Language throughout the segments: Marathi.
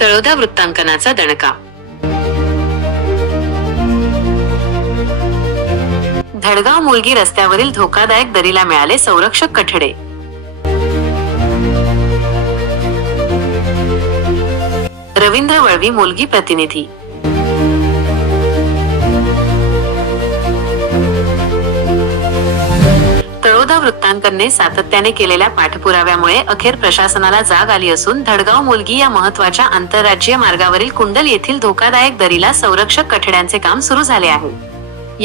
तळोदा वृत्तांकनाचा दणका. धडगाव मुलगी रस्त्यावरील धोकादायक दरीला मिळाले संरक्षक कठडे. रवींद्र वळवी मुलगी प्रतिनिधी. वृत्तांकनने सातत्याने केलेल्या पाठपुराव्यामुळे अखेर प्रशासनाला जाग आली असून धडगाव मुलगी या महत्त्वाच्या आंतरराज्यीय मार्गावरील कुंडल येथील धोकादायक दरीला संरक्षक कठड्यांचे काम सुरू झाले आहे.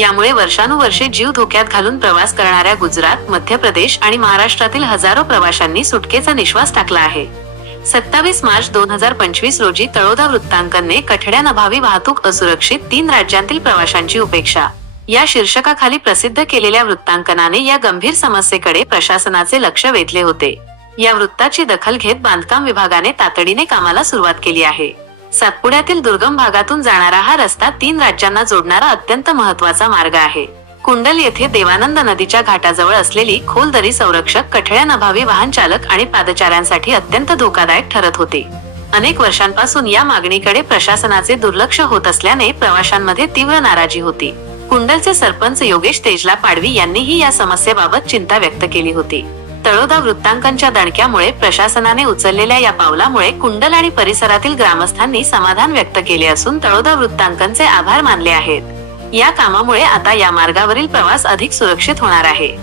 यामुळे वर्षानुवर्षे जीव धोक्यात घालून प्रवास करणाऱ्या गुजरात मध्य प्रदेश आणि महाराष्ट्रातील हजारो प्रवाशांनी सुटकेचा निश्वास टाकला आहे. सत्तावीस मार्च दोन हजार पंचवीस रोजी तळोदा वृत्तांकनने कठड्यानभावी वाहतूक असुरक्षित तीन राज्यांतील प्रवाशांची उपेक्षा या शीर्षकाखाली प्रसिद्ध केलेल्या वृत्तांकनाने या गंभीर समस्येकडे प्रशासनाचे लक्ष वेधले होते. या वृत्ताची दखल घेत बांधकाम विभागाने तातडीने कामाला सुरुवात केली आहे. सातपुड्यातील दुर्गम भागातून जाणारा हा रस्ता तीन राज्यांना जोडणारा अत्यंत महत्त्वाचा मार्ग आहे. कुंडल येथे देवानंद नदीच्या घाटाजवळ असलेली खोल दरी संरक्षक कठड्या नभावी वाहन चालक आणि पादचाऱ्यांसाठी अत्यंत धोकादायक ठरत होते. अनेक वर्षांपासून या मागणीकडे प्रशासनाचे दुर्लक्ष होत असल्याने प्रवाशांमध्ये तीव्र नाराजी होती. कुंडलचे सरपंच योगेश तेजला पाडवी यांनीही या समस्येबाबत चिंता व्यक्त केली होती. तळोदा वृत्तांकनच्या दणक्यामुळे प्रशासनाने उचललेल्या या पावलामुळे कुंडल आणि परिसरातील ग्रामस्थांनी समाधान व्यक्त केले असून तळोदा वृत्तांकनचे आभार मानले आहेत. या कामामुळे आता या मार्गावरील प्रवास अधिक सुरक्षित होणार आहे.